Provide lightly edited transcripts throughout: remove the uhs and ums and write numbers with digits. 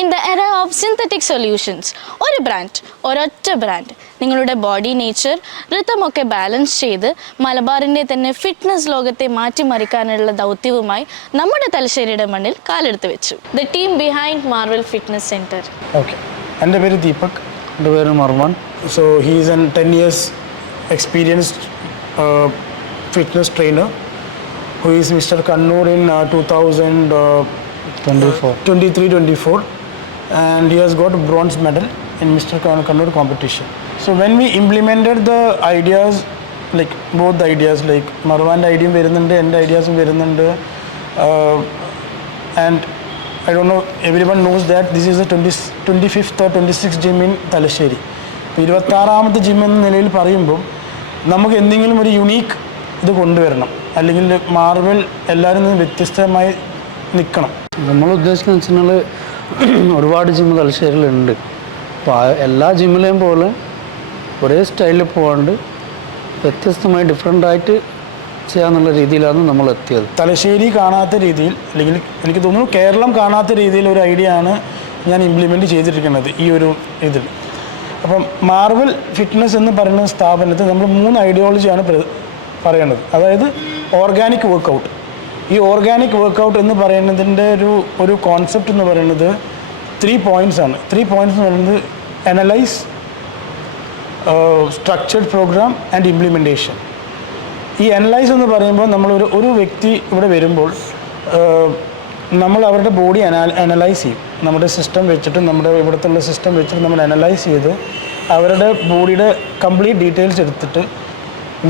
In the എറ of synthetic solutions ഒരു brand, ഒരൊറ്റ ബ്രാൻഡ് നിങ്ങളുടെ ബോഡി നേച്ചർ ഋതമൊക്കെ ബാലൻസ് ചെയ്ത് മലബാറിൻ്റെ തന്നെ ഫിറ്റ്നസ് ലോകത്തെ മാറ്റിമറിക്കാനുള്ള ദൗത്യവുമായി നമ്മുടെ തലശ്ശേരിയുടെ മണ്ണിൽ കാലെടുത്ത് വെച്ചു. The team behind Marvel fitness centre. Okay, എൻ്റെ പേര് ദീപക്. എൻ്റെ പേര് Marman. So he is an 10 years experienced fitness trainer who is Mr. Kannur in 2023-24 and he has got a bronze medal in Mr. Kannur competition. So when we implemented the ideas, like both the ideas, like Marwan's idea വരുന്നുണ്ട്, എൻ്റെ ഐഡിയാസും വരുന്നുണ്ട്, and I don't know, everyone knows that this is the 25th or 26th gym in Talasheri. 26ാമത്തെ gym എന്ന നിലയിൽ പറയുമ്പോൾ നമുക്ക് എന്തെങ്കിലും ഒരു യുണീക്ക് ഇത് കൊണ്ടുവരണം, അല്ലെങ്കിൽ മാർവൽ എല്ലാവരും നിന്ന് വ്യത്യസ്തമായി നിൽക്കണം. നമ്മൾ ഉദ്ദേശിക്കുന്നത് വെച്ചാൽ ഒരുപാട് ജിമ്മ് തലശ്ശേരിയിലുണ്ട്. അപ്പോൾ എല്ലാ ജിമ്മിലെയും പോലെ ഒരേ സ്റ്റൈലിൽ പോകാണ്ട് വ്യത്യസ്തമായി ഡിഫറെൻ്റായിട്ട് ചെയ്യാന്നുള്ള രീതിയിലാണ് നമ്മൾ എത്തിയത്. തലശ്ശേരി കാണാത്ത രീതിയിൽ, അല്ലെങ്കിൽ എനിക്ക് തോന്നുന്നു കേരളം കാണാത്ത രീതിയിൽ ഒരു ഐഡിയ ആണ് ഞാൻ ഇംപ്ലിമെൻറ്റ് ചെയ്തിരിക്കുന്നത് ഈ ഒരു ഇതിൽ. അപ്പം മാർവൽ ഫിറ്റ്നസ് എന്ന് പറയുന്ന സ്ഥാപനത്തിൽ നമ്മൾ 3 ഐഡിയോളജിയാണ് പറയേണ്ടത്. അതായത് ഓർഗാനിക് വർക്കൗട്ട്. ഈ ഓർഗാനിക് വർക്കൗട്ട് എന്ന് പറയുന്നതിൻ്റെ ഒരു കോൺസെപ്റ്റ് എന്ന് പറയുന്നത് 3 points ആണ്. 3 points എന്ന് പറയുന്നത് analyse, structured program and implementation. ഈ അനലൈസ് എന്ന് പറയുമ്പോൾ നമ്മൾ ഒരു വ്യക്തി ഇവിടെ വരുമ്പോൾ നമ്മൾ അവരുടെ ബോഡി അനലൈസ് ചെയ്യും. നമ്മുടെ സിസ്റ്റം വെച്ചിട്ട്, നമ്മുടെ ഇവിടുത്തെ സിസ്റ്റം വെച്ചിട്ട് നമ്മൾ അനലൈസ് ചെയ്ത് അവരുടെ ബോഡിയുടെ കംപ്ലീറ്റ് ഡീറ്റെയിൽസ് എടുത്തിട്ട്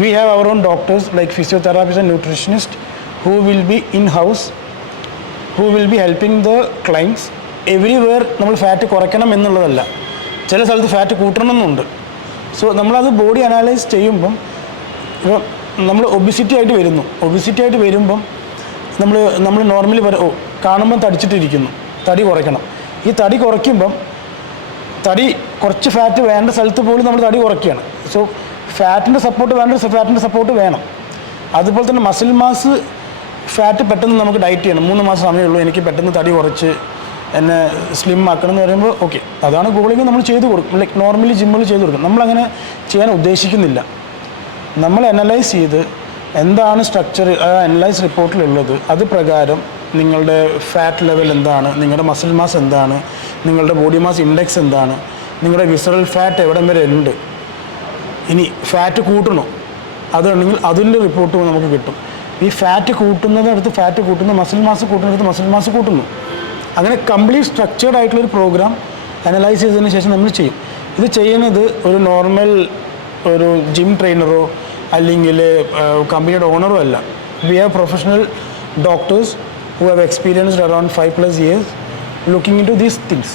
we have our own doctors like physiotherapists and nutritionists who will be in-house, who will be helping the clients. Everywhere നമ്മൾ ഫാറ്റ് കുറയ്ക്കണം എന്നുള്ളതല്ല, ചില സ്ഥലത്ത് ഫാറ്റ് കൂട്ടണമെന്നുണ്ട്. സോ നമ്മളത് ബോഡി അനലൈസ് ചെയ്യുമ്പം നമ്മൾ ഒബിസിറ്റി ആയിട്ട് വരുമ്പം നമ്മൾ നോർമലി കാണുമ്പം തടിച്ചിട്ടിരിക്കുന്നു, തടി കുറയ്ക്കണം. ഈ തടി കുറയ്ക്കുമ്പം കുറച്ച് ഫാറ്റ് വേണ്ട സ്ഥലത്ത് പോലും നമ്മൾ തടി കുറയ്ക്കുകയാണ്. സോ ഫാറ്റിൻ്റെ സപ്പോർട്ട് വേണം. അതുപോലെ തന്നെ മസിൽ മാസ് ഫാറ്റ് പെട്ടെന്ന് നമുക്ക് ഡയറ്റ് ചെയ്യണം. 3 മാസം സമയമുള്ളൂ, എനിക്ക് പെട്ടെന്ന് തടി കുറച്ച് എന്നെ സ്ലിം ആക്കണം എന്ന് പറയുമ്പോൾ ഓക്കെ, അതാണ് ഗോളിങ് നമ്മൾ ചെയ്ത് കൊടുക്കും. ലൈക്ക് നോർമലി ജിമ്മുകൾ ചെയ്ത് കൊടുക്കും. നമ്മളങ്ങനെ ചെയ്യാൻ ഉദ്ദേശിക്കുന്നില്ല. നമ്മൾ അനലൈസ് ചെയ്ത് എന്താണ് സ്ട്രക്ചർ ആ അനലൈസ് റിപ്പോർട്ടിലുള്ളത്, അത് പ്രകാരം നിങ്ങളുടെ ഫാറ്റ് ലെവൽ എന്താണ്, നിങ്ങളുടെ മസിൽ മാസ് എന്താണ്, നിങ്ങളുടെ ബോഡി മാസ് ഇൻഡെക്സ് എന്താണ്, നിങ്ങളുടെ വിസറൽ ഫാറ്റ് എവിടം വരെ ഉണ്ട്, ഇനി ഫാറ്റ് കൂട്ടണോ, അതുണ്ടെങ്കിൽ അതിൻ്റെ റിപ്പോർട്ട് നമുക്ക് കിട്ടും. ഈ ഫാറ്റ് കൂട്ടുന്നതിനടുത്ത് ഫാറ്റ് കൂട്ടുന്നു, മസിൽ മാസ് കൂട്ടുന്നിടത്ത് മസിൽ മാസ് കൂട്ടുന്നു. അങ്ങനെ കംപ്ലീറ്റ് സ്ട്രക്ചേർഡ് ആയിട്ടുള്ളൊരു പ്രോഗ്രാം അനലൈസ് ചെയ്തതിന് ശേഷം നമ്മൾ ചെയ്യും. ഇത് ചെയ്യുന്നത് ഒരു നോർമൽ ഒരു ജിം ട്രെയിനറോ അല്ലെങ്കിൽ കമ്പനിയുടെ ഓണറോ അല്ല. We have professional doctors who have experienced around 5+ years looking into these things.